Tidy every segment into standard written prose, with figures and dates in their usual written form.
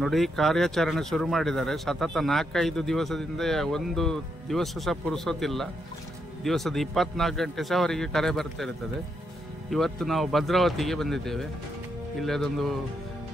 ನೋಡಿ ಕಾರ್ಯಾಚರಣೆ ಶುರು ಮಾಡಿದ್ದಾರೆ. ಸತತ 4-5 ದಿವಸದಿಂದ ಒಂದು ದಿವಸ ಸಹ ಪುರುಸೋತಿಲ್ಲ. ದಿವಸದ 24 ಗಂಟೆ ಸಹ ಅವರಿಗೆ ಕರೆ ಬರ್ತಾ ಇರ್ತದೆ. ಇವತ್ತು ನಾವು ಭದ್ರಾವತಿಗೆ ಬಂದಿದ್ದೇವೆ. ಇಲ್ಲಿ ಅದೊಂದು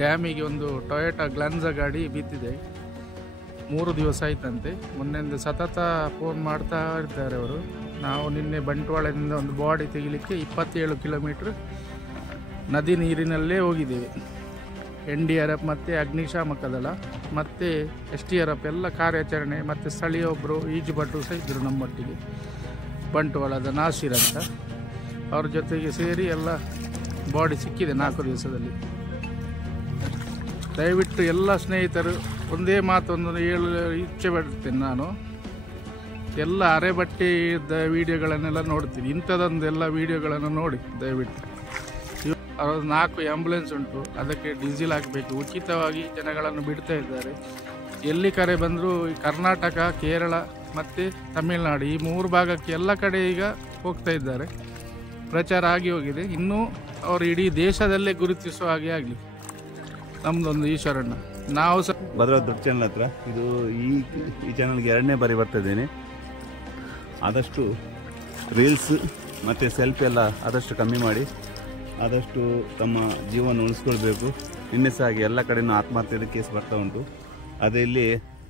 ಡ್ಯಾಮಿಗೆ ಒಂದು ಟೊಯೋಟಾ ಗ್ಲಾನ್ಸಾ ಗಾಡಿ ಬಿದ್ದಿದೆ. 3 ದಿವಸ ಆಯ್ತಂತೆ. ಮೊನ್ನೆಂದು ಸತತ ಫೋನ್ ಮಾಡ್ತಾ ಇದ್ದಾರೆ ಅವರು. ನಾವು ನಿನ್ನೆ ಬಂಟ್ವಾಳದಿಂದ ಒಂದು ಬಾಡಿ ತೆಗಿಲಿಕ್ಕೆ 27 ಕಿಲೋಮೀಟ್ರ್ ನದಿ ನೀರಿನಲ್ಲೇ ಹೋಗಿದ್ದೇವೆ. NDRF ಮತ್ತು ಅಗ್ನಿಶಾಮಕ ದಳ ಮತ್ತು STRF ಎಲ್ಲ ಕಾರ್ಯಾಚರಣೆ ಮತ್ತು ಸ್ಥಳೀಯ ಒಬ್ಬರು ಈಜುಭಟರು ಸಹ ಇದ್ದರು ನಮ್ಮೊಟ್ಟಿಗೆ, ಬಂಟ್ವಾಳದ ನಾಸಿರ್ ಅಂತ. ಅವ್ರ ಜೊತೆಗೆ ಸೇರಿ ಎಲ್ಲ ಬಾಡಿ ಸಿಕ್ಕಿದೆ 4 ದಿವಸದಲ್ಲಿ. ದಯವಿಟ್ಟು ಎಲ್ಲ ಸ್ನೇಹಿತರು ಒಂದೇ ಮಾತೊಂದು ಇಚ್ಛೆ ಪಡ್ತೇನೆ ನಾನು. ಎಲ್ಲ ಅರೆ ಬಟ್ಟೆ ವಿಡಿಯೋಗಳನ್ನೆಲ್ಲ ನೋಡ್ತೀನಿ. ಇಂಥದ್ದೊಂದೆಲ್ಲ ವಿಡಿಯೋಗಳನ್ನು ನೋಡಿ ದಯವಿಟ್ಟು. 4 ಆ್ಯಂಬುಲೆನ್ಸ್ ಉಂಟು, ಅದಕ್ಕೆ ಡೀಸೆಲ್ ಹಾಕಬೇಕು. ಉಚಿತವಾಗಿ ಜನಗಳನ್ನು ಬಿಡ್ತಾ ಇದ್ದಾರೆ. ಎಲ್ಲಿ ಕರೆ ಬಂದರೂ ಕರ್ನಾಟಕ, ಕೇರಳ ಮತ್ತು ತಮಿಳುನಾಡು ಈ 3 ಭಾಗಕ್ಕೆ ಎಲ್ಲ ಕಡೆ ಈಗ ಹೋಗ್ತಾ ಇದ್ದಾರೆ. ಪ್ರಚಾರ ಆಗಿ ಹೋಗಿದೆ. ಇನ್ನೂ ಅವರು ಇಡೀ ದೇಶದಲ್ಲೇ ಗುರುತಿಸುವ ಹಾಗೆ ಆಗಲಿ ನಮ್ಮದೊಂದು ಈಶ್ವರಣ್ಣ. ನಾವು ಸಹ ಭದ್ರಾವತಿ ದೊಡ್ಡ ಚಾನಲ್ ಹತ್ರ ಇದು ಈ ಚಾನಲ್ಗೆ 2ನೇ ಬಾರಿ ಬರ್ತಾಯಿದ್ದೇನೆ. ಆದಷ್ಟು ರೀಲ್ಸ್ ಮತ್ತು ಸೆಲ್ಫಿ ಎಲ್ಲ ಆದಷ್ಟು ಕಮ್ಮಿ ಮಾಡಿ ಆದಷ್ಟು ತಮ್ಮ ಜೀವನ ಉಳಿಸ್ಕೊಳ್ಬೇಕು. ನಿನ್ನೆ ಸಹ ಹಾಗೆ ಎಲ್ಲ ಕಡೆಯೂ ಆತ್ಮಹತ್ಯೆದ ಕೇಸ್ ಬರ್ತಾ ಉಂಟು. ಅದೇ ಇಲ್ಲಿ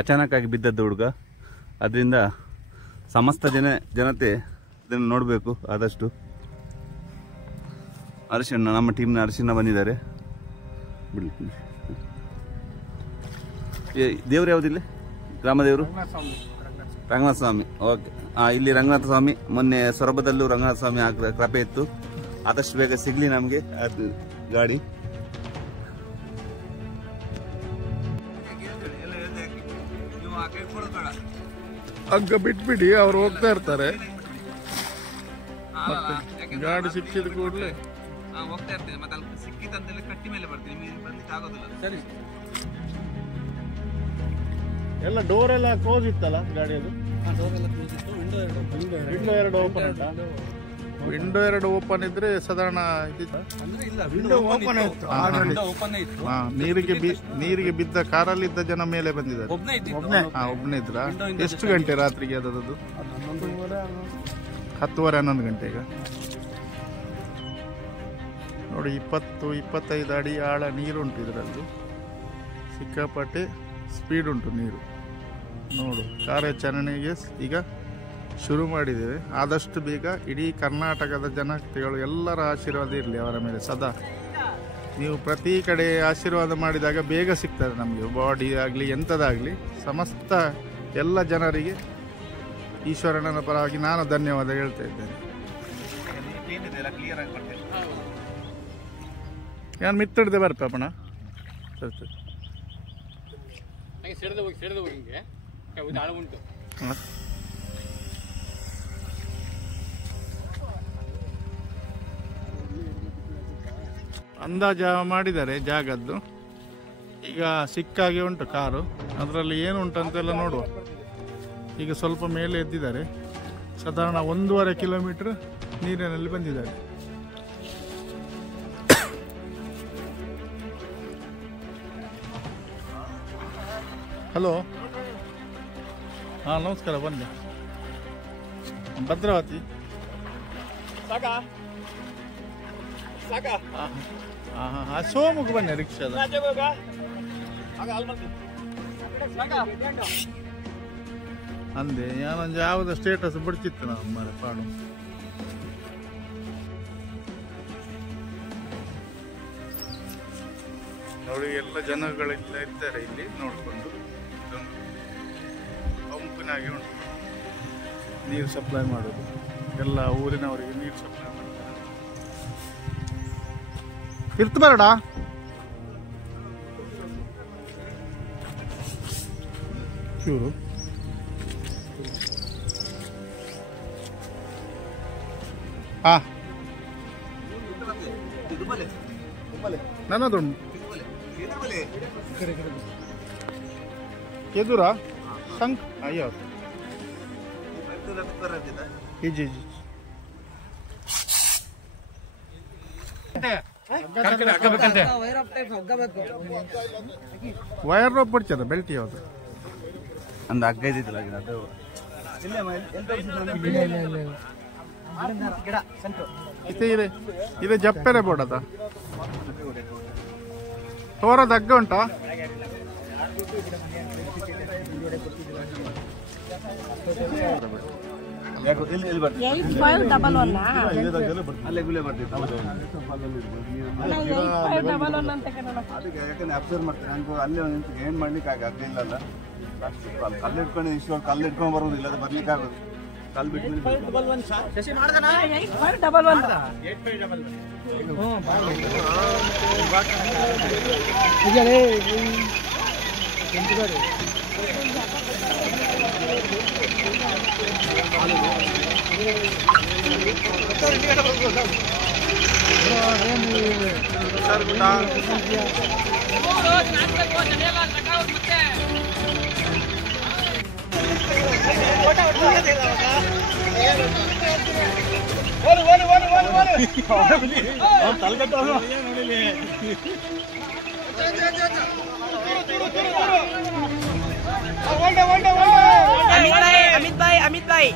ಅಚಾನಕ್ಕಾಗಿ ಬಿದ್ದದ್ದು ಹುಡುಗ. ಅದರಿಂದ ಸಮಸ್ತ ಜನತೆ ಇದನ್ನು ನೋಡಬೇಕು. ಆದಷ್ಟು ಅರಿಶಿಣ, ನಮ್ಮ ಟೀಮ್ನ ಅರಿಶಿಣ ಬಂದಿದ್ದಾರೆ. ಬಿಡಿ ದೇವ್ರು ಯಾವುದಿಲ್ಲ, ಗ್ರಾಮ ದೇವರು ರಂಗನಾಥ ಸ್ವಾಮಿ. ಓಕೆ, ಇಲ್ಲಿ ರಂಗನಾಥ ಸ್ವಾಮಿ. ಮೊನ್ನೆ ಸೊರಬದಲ್ಲೂ ರಂಗನಾಥ ಸ್ವಾಮಿ ಕೃಪೆ ಇತ್ತು. ಆದಷ್ಟು ಬೇಗ ಸಿಗ್ಲಿ ನಮಗೆ ಅದು ಗಾಡಿ. ಹಗ್ಗ ಬಿಟ್ಬಿಡಿ, ಅವ್ರು ಹೋಗ್ತಾ ಇರ್ತಾರೆ. ಗಾಡಿ ಸಿಕ್ಕಿದ ಕೂಡಲೇ ಹೋಗ್ತಾ ಇರ್ತೀನಿ. ಮತ್ತೆ ಅಲ್ಲಿ ಸಿಕ್ಕಿದಂತೆಲ್ಲ ಕಟ್ಟಿ ಮೇಲೆ ಬರ್ತೀನಿ, ಬರ್ಲಿಕ್ಕೆ ಆಗೋದಿಲ್ಲ. ಸರಿ, ಎಲ್ಲ ಡೋರ್ ಎಲ್ಲ ಕ್ಲೋಸ್ ಇತ್ತಲ್ಲ ಗಾಡಿಯದು? ಡೋರ್ ಎಲ್ಲ ಕ್ಲೋಸ್ ಇತ್ತು. ವಿಂಡೋ 2 ಓಪನ್ ಉಂಟಾ? ವಿಂಡೋ 2 ಓಪನ್ ಇದ್ರೆ ಸಾಧಾರಣ ಅಂದ್ರೆ ಇಲ್ಲ, ವಿಂಡೋ ಓಪನ್ ಇತ್ತು. ನೀರಿಗೆ ಬಿದ್ದ ಕಾರಲ್ಲಿದ್ದ ಜನ ಮೇಲೆ ಬಂದಿದ್ದಾರೆ. ಒಬ್ಬನೇ ಇದ್ರ? ಎಷ್ಟು ಗಂಟೆ ರಾತ್ರಿಗೆ ಅದದ್ದು? 10:30-11 ಗಂಟೆಗ. ನೋಡಿ 20-25 ಅಡಿ ಆಳ ನೀರುಂಟು ಇದರಲ್ಲಿ. ಸಿಕ್ಕಾಪಟ್ಟೆ ಸ್ಪೀಡ್ ಉಂಟು ನೀರು. ನೋಡು, ಕಾರ್ಯಾಚರಣೆಗೆ ಈಗ ಶುರು ಮಾಡಿದ್ದೇವೆ. ಆದಷ್ಟು ಬೇಗ ಇಡೀ ಕರ್ನಾಟಕದ ಜನತೆಗಳು ಎಲ್ಲರ ಆಶೀರ್ವಾದ ಇರಲಿ ಅವರ ಮೇಲೆ ಸದಾ. ನೀವು ಪ್ರತಿ ಕಡೆ ಆಶೀರ್ವಾದ ಮಾಡಿದಾಗ ಬೇಗ ಸಿಗ್ತದೆ ನಮಗೆ. ಬಾಡಿ ಆಗಲಿ ಎಂಥದಾಗಲಿ ಸಮಸ್ತ ಎಲ್ಲ ಜನರಿಗೆ ಈಶ್ವರನ ಪರವಾಗಿ ನಾನು ಧನ್ಯವಾದ ಹೇಳ್ತಾ ಇದ್ದೇನೆ. ನಾನು ಮಿತ್ತಡ್ದೆ ಬರ್ಪಣ. ಸರಿ ಸರಿ, ಅಂದಾಜ ಮಾಡಿದ್ದಾರೆ ಜಾಗದ್ದು. ಈಗ ಸಿಕ್ಕಾಗೆ ಉಂಟು ಕಾರು. ಅದರಲ್ಲಿ ಏನು ಉಂಟು ಅಂತೆಲ್ಲ ನೋಡುವ. ಈಗ ಸ್ವಲ್ಪ ಮೇಲೆ ಎದ್ದಿದ್ದಾರೆ. ಸಾಧಾರಣ 1.5 ಕಿಲೋಮೀಟರ್ ನೀರಿನಲ್ಲಿ ಬಂದಿದ್ದಾರೆ. ಹಲೋ, ಹಾಂ ನಮಸ್ಕಾರ. ಬನ್ನಿ, ಭದ್ರಾವತಿ. ಸೋಮುಗೆ ಬನ್ನಿ ರಿಕ್ಷಾದ. ಅಂದೆ ನಾನೊಂದು ಯಾವುದೋ ಸ್ಟೇಟಸ್ ಬಿಡ್ತಿತ್ತು ನಾವು ಮರ ಪಾಡು. ನೋಡಿ ಎಲ್ಲ ಜನಗಳೆಲ್ಲ ಇದ್ದಾರೆ ಇಲ್ಲಿ ನೋಡಿಕೊಂಡು. ಇದೊಂದು ಪಂಪಿನಾಗೆ ಉಂಟು ನೀರು ಸಪ್ಲೈ ಮಾಡೋದು. ಎಲ್ಲ ಊರಿನವರಿಗೆ ನೀರು ಸಪ್ಲೈ ಮಾಡ್ತಾರೆ. ಇರ್ತು ಬೇಡ ಚೂರು. ನನ್ನದುಂಟು ಎದುರ ಸಂಕ್. ಅಯ್ಯೋ ಜಿ ವೈರ್ ರೋಪ್ ಬಿಡ್ತದ ಬೆಲ್ಟ್ ಯಾವುದು ಒಂದು ಹಗ್ಗ ಇದ್ದಿಲ್ಲ ಅದು ಇದು ಜಪ್ಪೆರೆ ಬೋರ್ಡ್ ಅದ ತೋರದ ಹಗ್ಗ ಉಂಟಾ ಅಲ್ಲೇ ಗುಲೆ ಬರ್ತಿತ್ತು ಯಾಕಂದ್ರೆ ಅಬ್ಸರ್ವ್ ಮಾಡ್ತೇನೆ ನಂಗೆ ಅಲ್ಲೇ ಏನ್ ಮಾಡ್ಲಿಕ್ಕೆ ಆಗ್ಲಿಲ್ಲ ಅಲ್ಲ ಕಲ್ಲು ಇಟ್ಕೊಂಡು ಇಷ್ಟು ಕಲ್ಲು ಇಟ್ಕೊಂಡು ಬರೋದು ಇಲ್ಲದ ಬರ್ಲಿಕ್ಕೆ ಆಗೋದು ಕಲ್ಲು ಬಿಟ್ಟು अमित भाई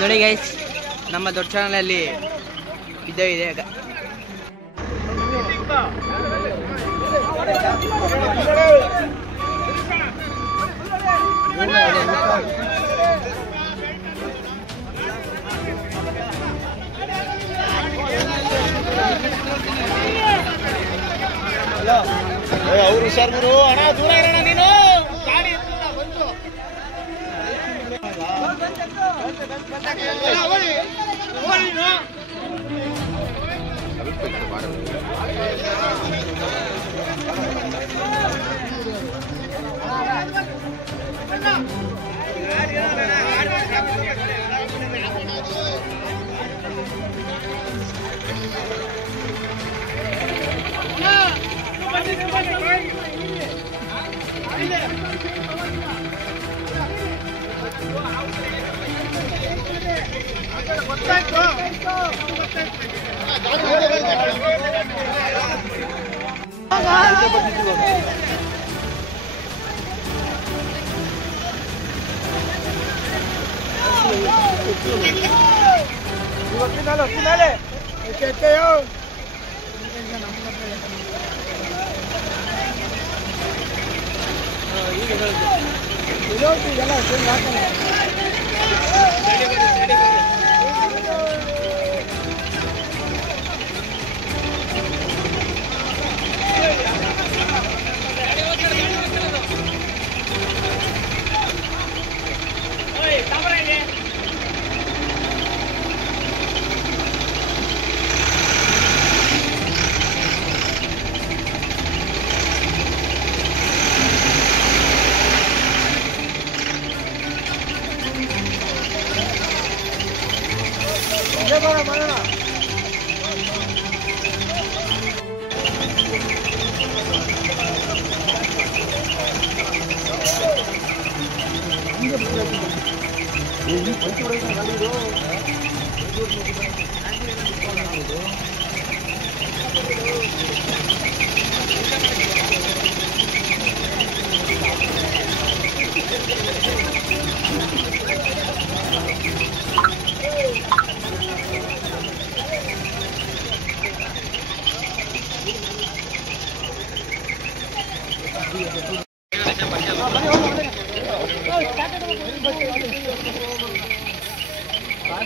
ನೋಡಿ ಗೈಸ್ ನಮ್ಮ ದೊಡ್ಡ ಚಾನಲ್ ಅಲ್ಲಿ ಇದೆ ಅವ್ರು ಹುಷಾರ್ ಗುರು ಅಣ್ಣ ದೂರ ಇರೋಣ ನೀನು ಗಾಡಿ ಬಂತು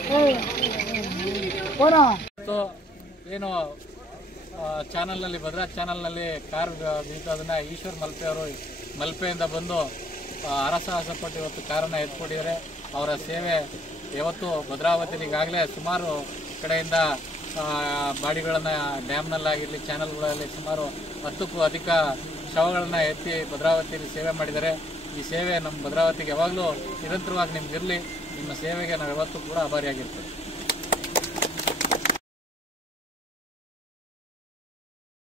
Oh. ಏನು ಚಾನಲ್ನಲ್ಲಿ ಭದ್ರಾ ಚಾನಲ್ನಲ್ಲಿ ಕಾರ್ ಬಿದ್ದದನ್ನು ಈಶ್ವರ್ ಮಲ್ಪೆ ಅವರು ಮಲ್ಪೆಯಿಂದ ಬಂದು ಹರಸಾಹಸ ಪಟ್ಟು ಇವತ್ತು ಕಾರನ್ನು ಎತ್ಕೊಟ್ಟಿದ್ದಾರೆ. ಅವರ ಸೇವೆ ಯಾವತ್ತು ಭದ್ರಾವತಿಯಲ್ಲಿ ಈಗಾಗಲೇ ಸುಮಾರು ಕಡೆಯಿಂದ ಬಾಡಿಗಳನ್ನು ಡ್ಯಾಮ್ನಲ್ಲಾಗಿರಲಿ ಚಾನಲ್ಗಳಲ್ಲಿ ಸುಮಾರು 10ಕ್ಕೂ ಅಧಿಕ ಶವಗಳನ್ನು ಎತ್ತಿ ಭದ್ರಾವತಿಯಲ್ಲಿ ಸೇವೆ ಮಾಡಿದ್ದಾರೆ. ಈ ಸೇವೆ ನಮ್ಮ ಭದ್ರಾವತಿಗೆ ಯಾವಾಗಲೂ ನಿರಂತರವಾಗಿ ನಿಮ್ಗಿರಲಿ. ನಿಮ್ಮ ಸೇವೆಗೆ ನಾವು ಯಾವತ್ತೂ ಕೂಡ ಆಭಾರಿಯಾಗಿರ್ತೇವೆ.